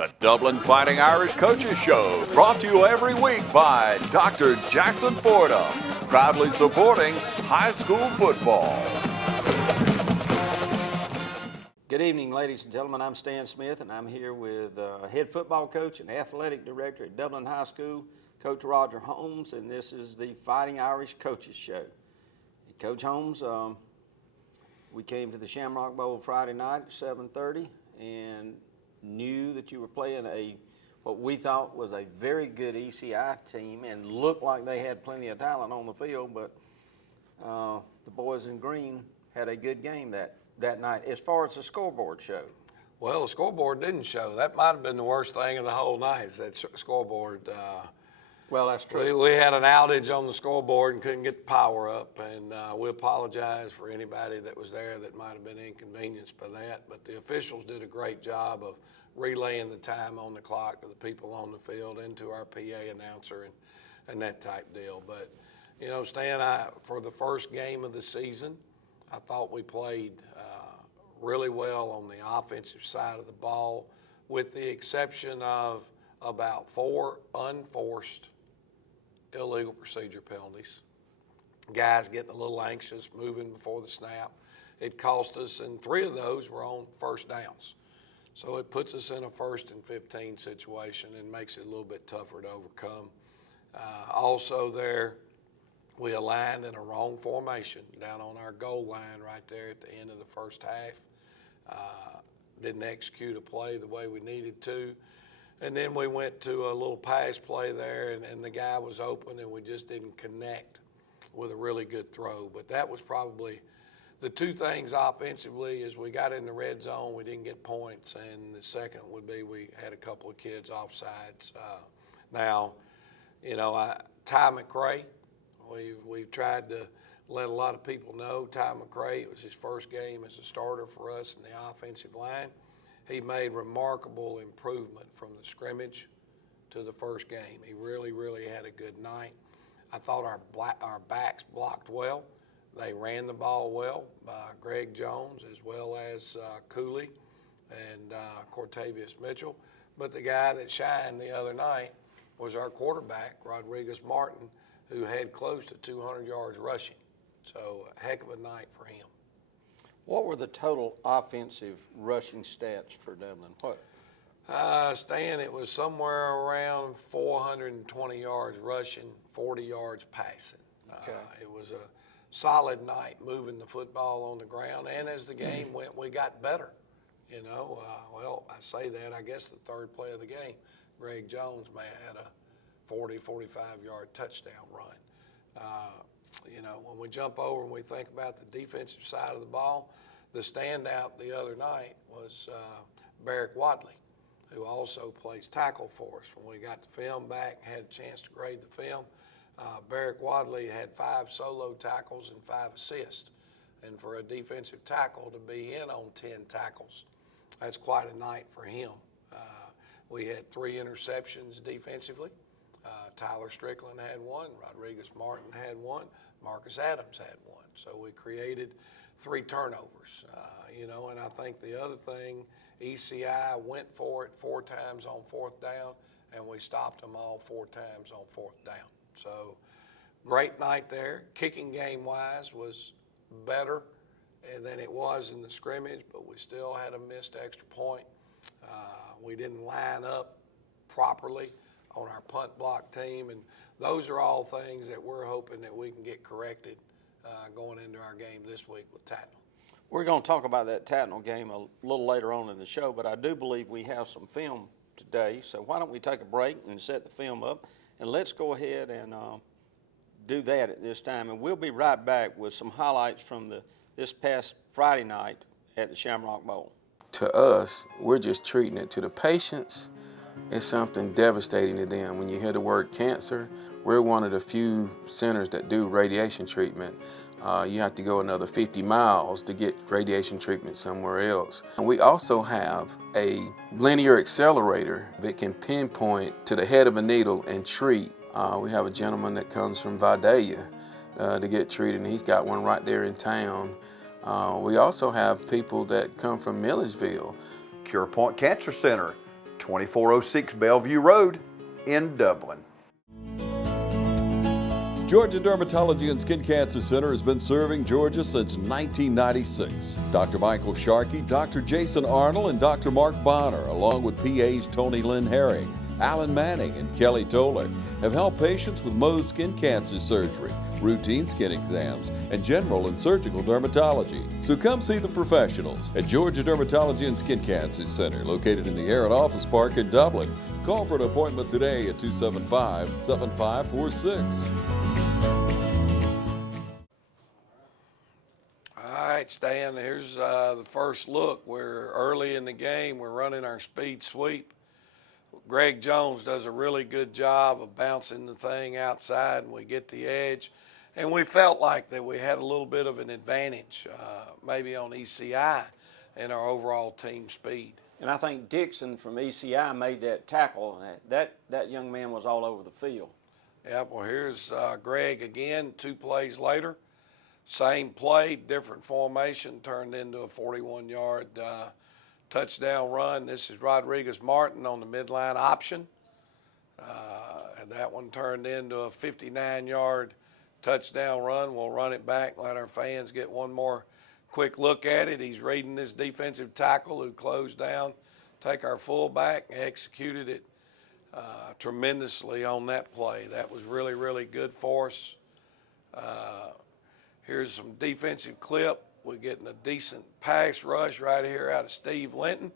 The Dublin Fighting Irish Coaches Show, brought to you every week by Dr. Jackson Forda, proudly supporting high school football. Good evening, ladies and gentlemen. I'm Stan Smith, and I'm here with head football coach and athletic director at Dublin High School, Coach Roger Holmes, and this is the Fighting Irish Coaches Show. Coach Holmes, we came to the Shamrock Bowl Friday night at 7:30 and knew that you were playing what we thought was a very good ECI team and looked like they had plenty of talent on the field, but the boys in green had a good game that night as far as the scoreboard showed. Well, the scoreboard didn't show. That might have been the worst thing of the whole night, is that scoreboard. Well, that's true. We had an outage on the scoreboard and couldn't get the power up, and we apologize for anybody that was there that might have been inconvenienced by that. But the officials did a great job of relaying the time on the clock to the people on the field and to our PA announcer and that type deal. But, you know, Stan, for the first game of the season, I thought we played really well on the offensive side of the ball, with the exception of about 4 unforced illegal procedure penalties. Guys getting a little anxious, moving before the snap. It cost us, and 3 of those were on first downs. So it puts us in a 1st and 15 situation and makes it a little bit tougher to overcome. Also there, we aligned in a wrong formation down on our goal line right there at the end of the first half. Didn't execute a play the way we needed to. And then we went to a little pass play there, and the guy was open, and we just didn't connect with a really good throw. But that was probably the 2 things offensively. Is we got in the red zone, we didn't get points, and the second would be we had a couple of kids offsides. Now, you know, Ty McRae, we've tried to let a lot of people know Ty McRae, it was his first game as a starter for us in the offensive line. He made remarkable improvement from the scrimmage to the first game. He really, really had a good night. I thought our backs blocked well. They ran the ball well by Greg Jones as well as Cooley and Cortavius Mitchell. But the guy that shined the other night was our quarterback, Rodriguez Martin, who had close to 200 yards rushing. So a heck of a night for him. What were the total offensive rushing stats for Dublin? Stan, it was somewhere around 420 yards rushing, 40 yards passing. Okay. It was a solid night moving the football on the ground, and as the game went, we got better. You know, well, I say that, I guess the 3rd play of the game, Greg Jones may have had a 40, 45-yard touchdown run. You know, when we jump over and we think about the defensive side of the ball, the standout the other night was Barrick Wadley, who also plays tackle for us. When we got the film back, had a chance to grade the film, Barrick Wadley had 5 solo tackles and 5 assists. And for a defensive tackle to be in on 10 tackles, that's quite a night for him. We had 3 interceptions defensively. Tyler Strickland had 1, Rodriguez Martin had 1, Marcus Adams had 1. So we created 3 turnovers, you know, and I think the other thing, ECI went for it 4 times on 4th down, and we stopped them all 4 times on 4th down. So great night there. Kicking game-wise was better than it was in the scrimmage, but we still had a missed extra point. We didn't line up properly on our punt block team, and those are all things that we're hoping that we can get corrected going into our game this week with Tatnall. We're going to talk about that Tatnall game a little later on in the show, but I do believe we have some film today, so why don't we take a break and set the film up, and let's go ahead and do that at this time, and we'll be right back with some highlights from this past Friday night at the Shamrock Bowl. To us, we're just treating it. To the patients, it's something devastating to them. When you hear the word cancer, we're one of the few centers that do radiation treatment. You have to go another 50 miles to get radiation treatment somewhere else. And we also have a linear accelerator that can pinpoint to the head of a needle and treat. We have a gentleman that comes from Vidalia to get treated, and he's got one right there in town. We also have people that come from Milledgeville. CurePoint Cancer Center 2406 Bellevue Road in Dublin. Georgia Dermatology and Skin Cancer Center has been serving Georgia since 1996. Dr. Michael Sharkey, Dr. Jason Arnold, and Dr. Mark Bonner, along with PAs Tony Lynn Herring, Alan Manning, and Kelly Toller, have helped patients with Mohs skin cancer surgery, routine skin exams, and general and surgical dermatology. So come see the professionals at Georgia Dermatology and Skin Cancer Center, located in the Aaron Office Park in Dublin. Call for an appointment today at 275-7546. All right, Stan, here's the first look. We're early in the game. We're running our speed sweep. Greg Jones does a really good job of bouncing the thing outside, and we get the edge. And we felt like that we had a little bit of an advantage, maybe on ECI in our overall team speed. And I think Dixon from ECI made that tackle. That young man was all over the field. Yeah, well, here's Greg again, 2 plays later. Same play, different formation, turned into a 41-yard touchdown run. This is Rodriguez Martin on the midline option. And that one turned into a 59-yard touchdown run. We'll run it back, let our fans get one more quick look at it. He's reading this defensive tackle who closed down, take our fullback, executed it tremendously on that play. That was really, really good for us. Here's some defensive clip. We're getting a decent pass rush right here out of Steve Linton.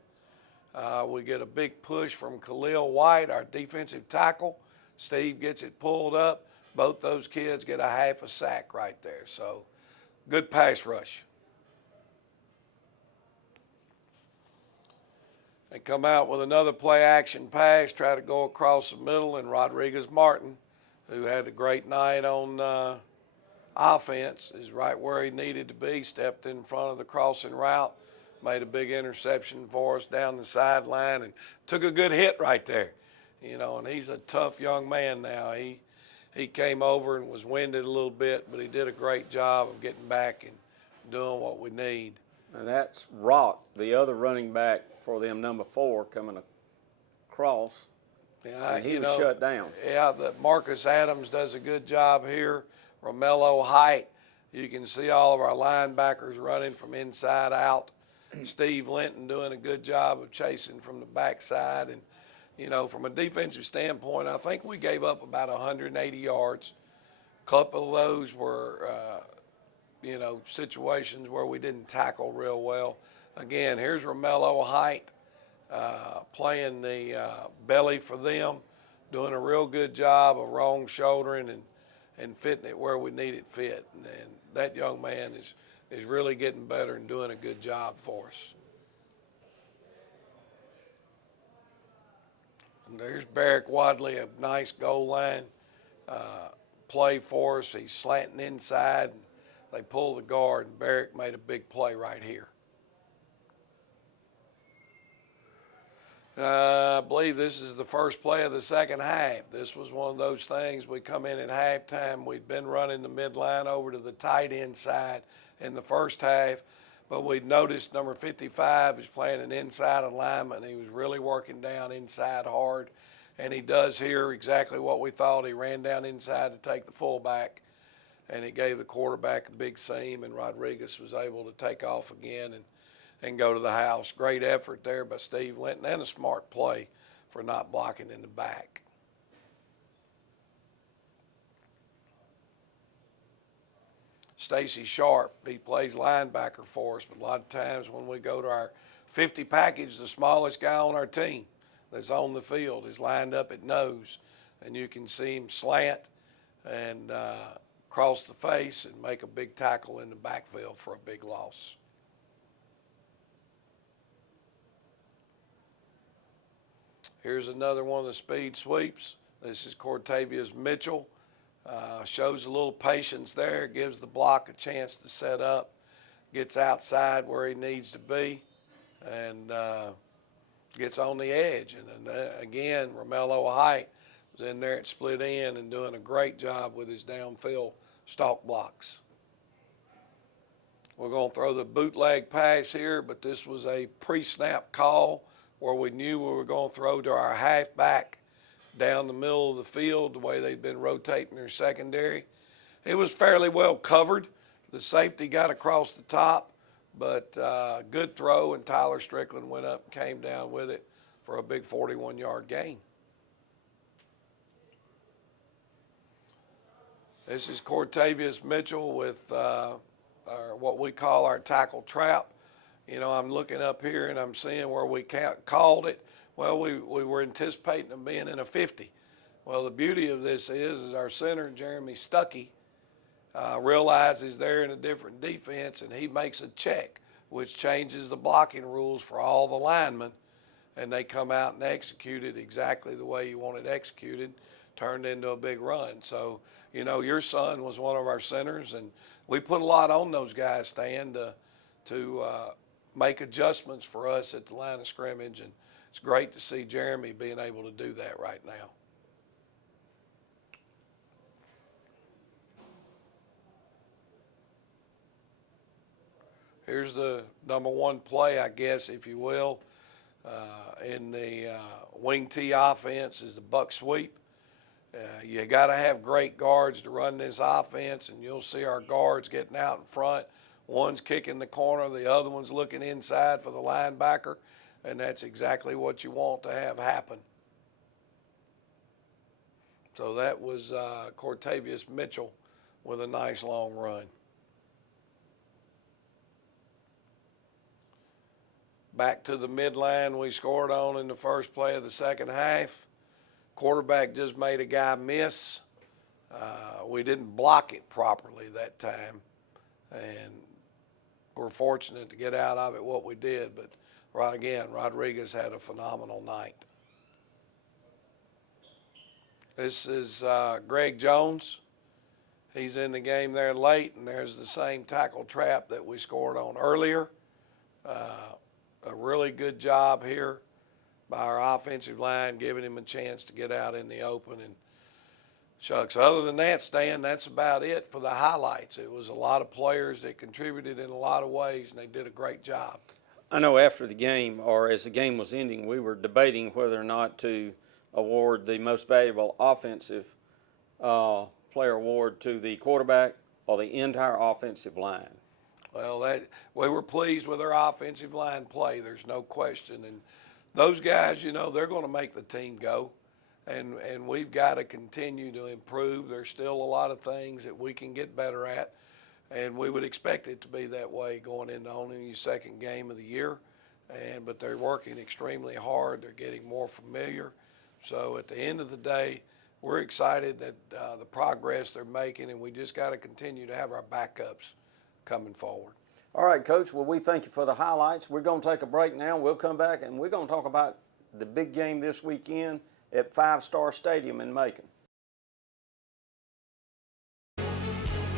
We get a big push from Khalil White, our defensive tackle. Steve gets it pulled up. Both those kids get a half a sack right there. So good pass rush. They come out with another play action pass, try to go across the middle, and Rodriguez Martin, who had a great night on offense, is right where he needed to be, stepped in front of the crossing route, made a big interception for us down the sideline, and took a good hit right there. You know, and he's a tough young man now. He came over and was winded a little bit, but he did a great job of getting back and doing what we need. And that's Rock, the other running back for them, number 4, coming across. Yeah, and he was shut down. Yeah, Marcus Adams does a good job here. Romello Height, you can see all of our linebackers running from inside out. Steve Linton doing a good job of chasing from the backside. And, you know, from a defensive standpoint, I think we gave up about 180 yards. A couple of those were, you know, situations where we didn't tackle real well. Again, here's Romello Height playing the belly for them, doing a real good job of wrong shouldering and fitting it where we need it fit. And that young man is really getting better and doing a good job for us. And there's Barrick Wadley, a nice goal line play for us. He's slanting inside. And they pull the guard, and Barrick made a big play right here. I believe this is the first play of the second half. This was one of those things. We come in at halftime. We'd been running the midline over to the tight end side in the first half, but we'd noticed number 55 is playing an inside alignment, and he was really working down inside hard, and he does here exactly what we thought. He ran down inside to take the fullback, and it gave the quarterback a big seam, and Rodriguez was able to take off again and go to the house. Great effort there by Steve Linton, and a smart play for not blocking in the back. Stacy Sharp, he plays linebacker for us, but a lot of times when we go to our 50 package, the smallest guy on our team that's on the field is lined up at nose, and you can see him slant and cross the face and make a big tackle in the backfield for a big loss. Here's another one of the speed sweeps. This is Cortavius Mitchell. Shows a little patience there, gives the block a chance to set up, gets outside where he needs to be, and gets on the edge. And then, again, Romello Height was in there at split end and doing a great job with his downfield stalk blocks. We're going to throw the bootleg pass here, but this was a pre-snap call where we knew we were going to throw to our halfback down the middle of the field the way they'd been rotating their secondary. It was fairly well covered. The safety got across the top, but good throw, and Tyler Strickland went up and came down with it for a big 41-yard gain. This is Cortavius Mitchell with what we call our tackle trap. You know, I'm looking up here and I'm seeing where we called it. Well, we were anticipating them being in a 50. Well, the beauty of this is our center, Jeremy Stuckey, realizes they're in a different defense, and he makes a check, which changes the blocking rules for all the linemen, and they come out and execute it exactly the way you want it executed, turned into a big run. So, you know, your son was one of our centers, and we put a lot on those guys, Stan, to make adjustments for us at the line of scrimmage, and it's great to see Jeremy being able to do that right now. Here's the number one play, I guess, if you will, in the wing T offense is the buck sweep. You got to have great guards to run this offense, and you'll see our guards getting out in front. One's kicking the corner, the other one's looking inside for the linebacker, and that's exactly what you want to have happen. So that was Cortavius Mitchell with a nice long run. Back to the midline we scored on in the first play of the second half. Quarterback just made a guy miss. We didn't block it properly that time, and we're fortunate to get out of it what we did. But again, Rodriguez had a phenomenal night. This is Greg Jones. He's in the game there late, and there's the same tackle trap that we scored on earlier. A really good job here by our offensive line, giving him a chance to get out in the open. And shucks, other than that, Stan, that's about it for the highlights. It was a lot of players that contributed in a lot of ways, and they did a great job. I know after the game, or as the game was ending, we were debating whether or not to award the most valuable offensive player award to the quarterback or the entire offensive line. Well, we were pleased with our offensive line play. There's no question. And those guys, you know, they're going to make the team go. And we've got to continue to improve. There's still a lot of things that we can get better at. And we would expect it to be that way going into only the second game of the year. But they're working extremely hard. They're getting more familiar. So at the end of the day, we're excited that the progress they're making, and we just got to continue to have our backups coming forward. All right, Coach. Well, we thank you for the highlights. We're going to take a break now. We'll come back, and we're going to talk about the big game this weekend at 5 Star Stadium in Macon.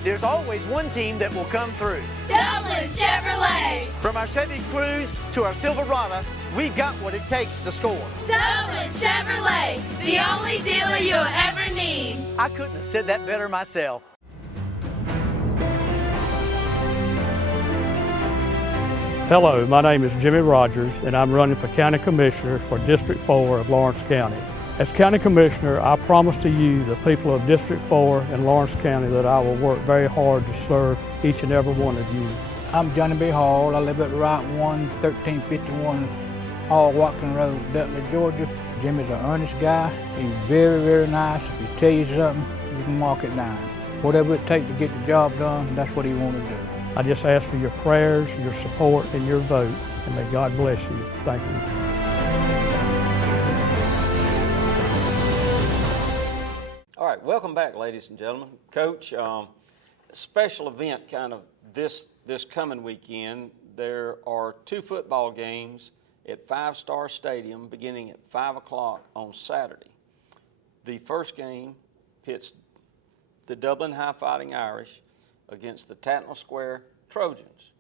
There's always one team that will come through. Dublin Chevrolet. From our Chevy Cruze to our Silverado, we've got what it takes to score. Dublin Chevrolet, the only dealer you'll ever need. I couldn't have said that better myself. Hello, my name is Jimmy Rogers, and I'm running for County Commissioner for District 4 of Lawrence County. As County Commissioner, I promise to you, the people of District 4 and Lawrence County, that I will work very hard to serve each and every one of you. I'm Johnny B. Hall. I live at Route 1, 1351 Hall Watkins Road, Dudley, Georgia. Jimmy's an earnest guy. He's very, very nice. If he tells you something, you can mark it down. Whatever it takes to get the job done, that's what he wants to do. I just ask for your prayers, your support, and your vote, and may God bless you. Thank you. All right, welcome back, ladies and gentlemen. Coach, special event kind of this coming weekend. There are 2 football games at 5 Star Stadium beginning at 5 o'clock on Saturday. The first game pits the Dublin High Fighting Irish against the Tatnall Square Trojans,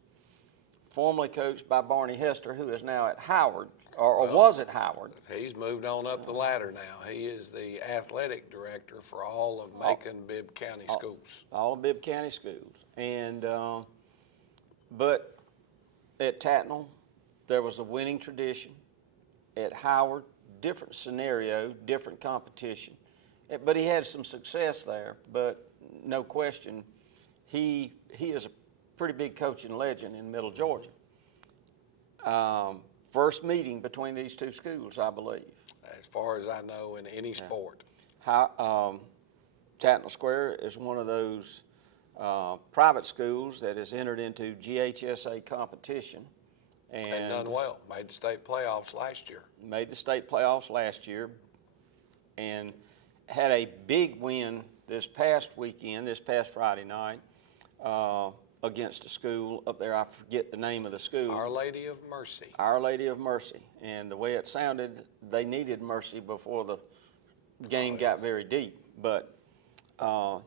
formerly coached by Barney Hester, who is now at Howard, or was at Howard. He's moved on up the ladder now. He is the athletic director for all of Macon-Bibb County schools. All of Bibb County schools. And but at Tatnall, there was a winning tradition. at Howard, different scenario, different competition. But he had some success there, but no question, he is a pretty big coaching legend in Middle Georgia. First meeting between these two schools, I believe. As far as I know, in any sport. Tatnall Square is one of those private schools that has entered into GHSA competition. And done well. Made the state playoffs last year. Made the state playoffs last year and had a big win this past Friday night, against a school up there. I forget the name of the school. Our Lady of Mercy. Our Lady of Mercy. And the way it sounded, they needed mercy before the game got very deep. But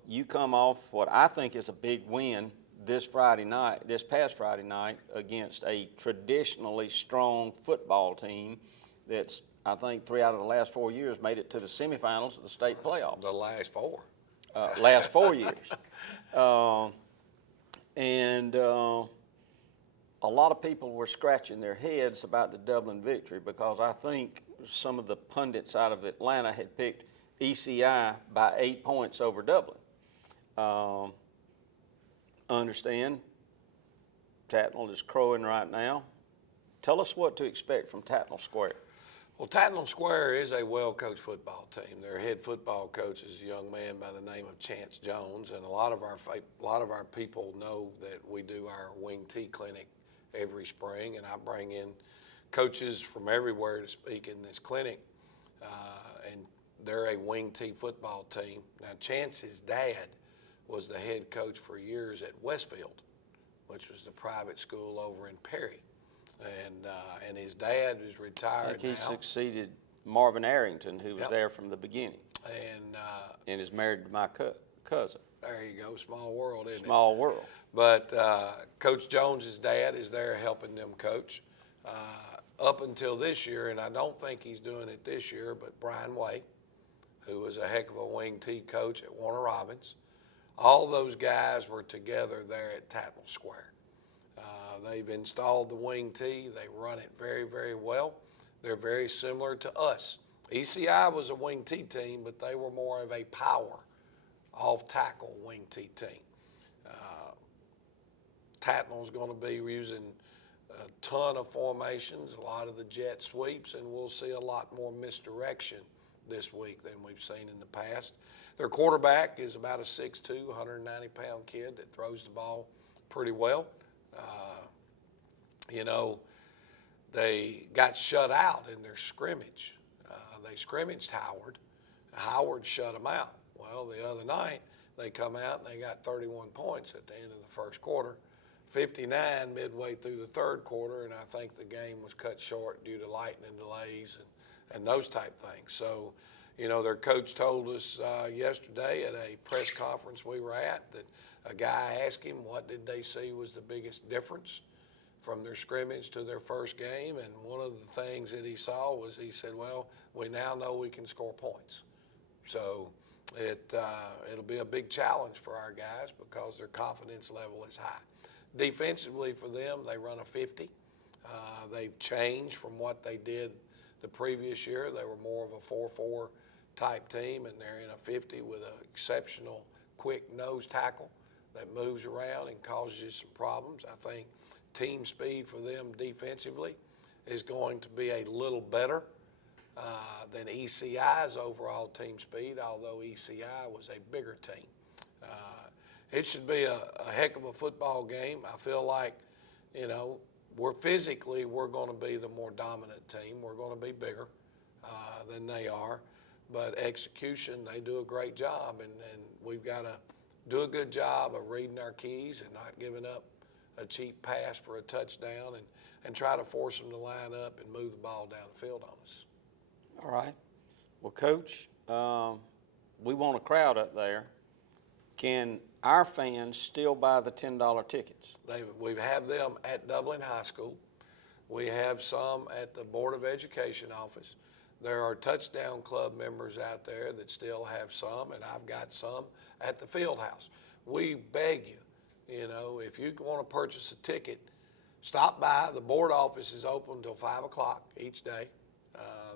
you come off what I think is a big win this past Friday night, against a traditionally strong football team that's, I think, 3 out of the last 4 years made it to the semifinals of the state playoffs. The last 4. Last 4 years. And a lot of people were scratching their heads about the Dublin victory, because I think some of the pundits out of Atlanta had picked ECI by 8 points over Dublin. Understand, Tatnall is crowing right now. Tell us what to expect from Tatnall Square. Well, Tatnall Square is a well-coached football team. Their head football coach is a young man by the name of Chance Jones, and a lot of our people know that we do our wing T clinic every spring, and I bring in coaches from everywhere to speak in this clinic, and they're a wing T football team. Now, Chance's dad was the head coach for years at Westfield, which was the private school over in Perry. And his dad is retired now. I think he succeeded Marvin Arrington, who was there from the beginning. And is married to my cousin. There you go, small world, isn't it? Small world. But Coach Jones's dad is there helping them coach up until this year, and I don't think he's doing it this year, but Brian Way, who was a heck of a wing T coach at Warner Robins, all those guys were together there at Tatnall Square. They've installed the wing T. They run it very, very well. They're very similar to us. ECI was a wing T team, but they were more of a power off-tackle wing T team. Tatnall's going to be using a ton of formations, a lot of the jet sweeps, and we'll see a lot more misdirection this week than we've seen in the past. Their quarterback is about a 6'2", 190-pound kid that throws the ball pretty well. They got shut out in their scrimmage. They scrimmaged Howard. Howard shut them out. Well, the other night, they come out and they got 31 points at the end of the first quarter, 59 midway through the third quarter, and I think the game was cut short due to lightning delays and those type things. So, their coach told us yesterday at a press conference we were at that a guy asked him what did they see was the biggest difference from their scrimmage to their first game, and one of the things that he saw was he said, well, we now know we can score points. So it'll be a big challenge for our guys because their confidence level is high. Defensively for them, they run a 50. They've changed from what they did the previous year. They were more of a 4-4 type team, and they're in a 50 with an exceptional quick nose tackle that moves around and causes you some problems. I think team speed for them defensively is going to be a little better than ECI's overall team speed, although ECI was a bigger team. It should be a heck of a football game. I feel like, we're going to be the more dominant team. We're going to be bigger than they are. But execution, they do a great job, and we've got to do a good job of reading our keys and not giving up a cheap pass for a touchdown and try to force them to line up and move the ball down the field on us. All right. Well, Coach, we want a crowd up there. Can our fans still buy the $10 tickets? We have them at Dublin High School. We have some at the Board of Education office. There are Touchdown Club members out there that still have some, and I've got some at the field house. We beg you, if you want to purchase a ticket, stop by. The board office is open until 5 o'clock each day.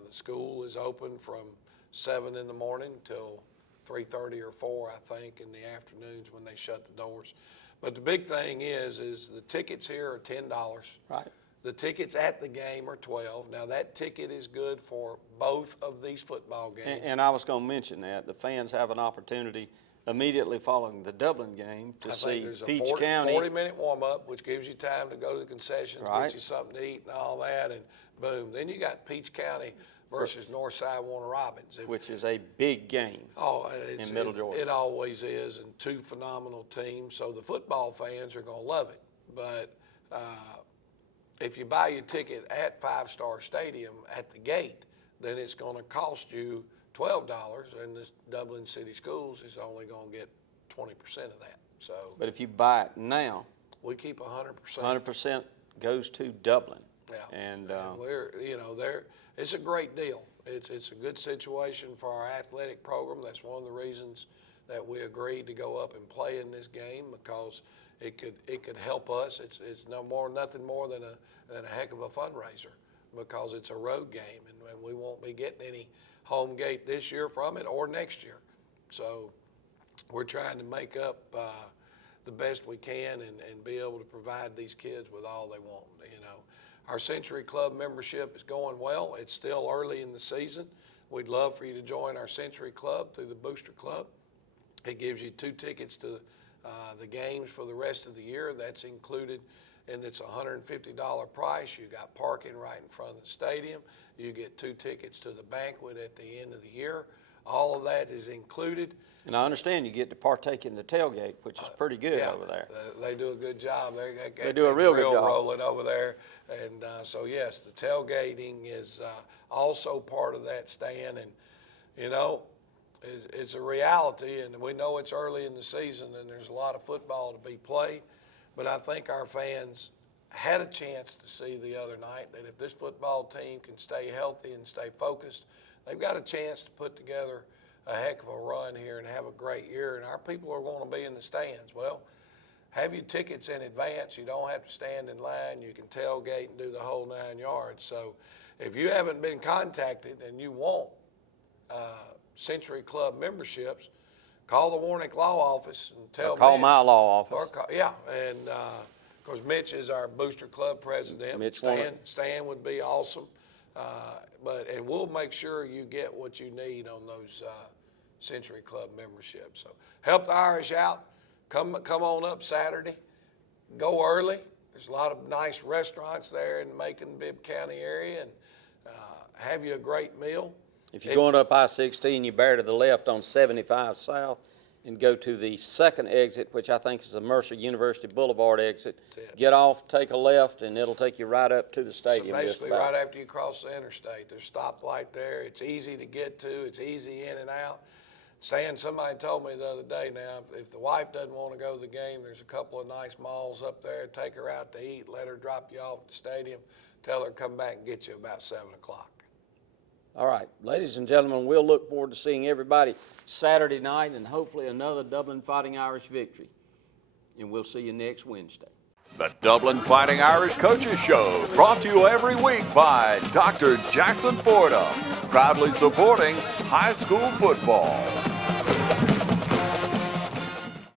The school is open from 7 in the morning till 3:30 or 4, I think, in the afternoons when they shut the doors. But the big thing is the tickets here are $10. Right. The tickets at the game are $12. Now that ticket is good for both of these football games. And I was going to mention that the fans have an opportunity immediately following the Dublin game to see Peach County. 40-minute warm-up, which gives you time to go to the concessions, Right. get you something to eat and all that, and boom. Then you got Peach County versus Northside Warner Robins. Which is a big game. In Middle Georgia. It always is, and two phenomenal teams. So the football fans are going to love it. But if you buy your ticket at Five Star Stadium at the gate, then it's going to cost you $12, and the Dublin City Schools is only going to get 20% of that. So, But if you buy it now, we keep 100%. 100% goes to Dublin. Yeah. And we're, it's a great deal. It's a good situation for our athletic program. That's one of the reasons that we agreed to go up and play in this game, because it could help us. It's nothing more than a heck of a fundraiser, because it's a road game, and we won't be getting any home gate this year from it or next year. So we're trying to make up the best we can and be able to provide these kids with all they want. Our Century Club membership is going well. It's still early in the season. We'd love for you to join our Century Club through the Booster Club. It gives you 2 tickets to the games for the rest of the year. That's included, and it's a $150 price. You got parking right in front of the stadium. You get 2 tickets to the banquet at the end of the year. All of that is included. And I understand you get to partake in the tailgate, which is pretty good over there. They do a good job. They do a real good job rolling over there. And so, yes, the tailgating is also part of that, Stan. And, it's a reality, and we know it's early in the season and there's a lot of football to be played. But I think our fans had a chance to see the other night that if this football team can stay healthy and stay focused, they've got a chance to put together a heck of a run here and have a great year, and our people are going to be in the stands. Well, have your tickets in advance. You don't have to stand in line. You can tailgate and do the whole 9 yards. So if you haven't been contacted and you want Century Club memberships, call the Warnick Law Office and tell Call Mitch, my law office. and because Mitch is our Booster Club president. Mitch Stan would be awesome. And we'll make sure you get what you need on those Century Club memberships. So help the Irish out. Come on up Saturday. Go early. There's a lot of nice restaurants there in the Macon-Bibb County area, and have you a great meal. If you're going up I-16, you bear to the left on 75 South and go to the second exit, which I think is the Mercer University Boulevard exit. Get off, take a left, and it'll take you right up to the stadium. So basically right after you cross the interstate, there's a stoplight there. It's easy to get to. It's easy in and out. Stan, somebody told me the other day now, if the wife doesn't want to go to the game, there's a couple of nice malls up there. Take her out to eat, let her drop you off at the stadium, tell her to come back and get you about 7 o'clock. All right, ladies and gentlemen, we'll look forward to seeing everybody Saturday night and hopefully another Dublin Fighting Irish victory. And we'll see you next Wednesday. The Dublin Fighting Irish Coaches Show, brought to you every week by Dr. Jackson Fordham, proudly supporting high school football.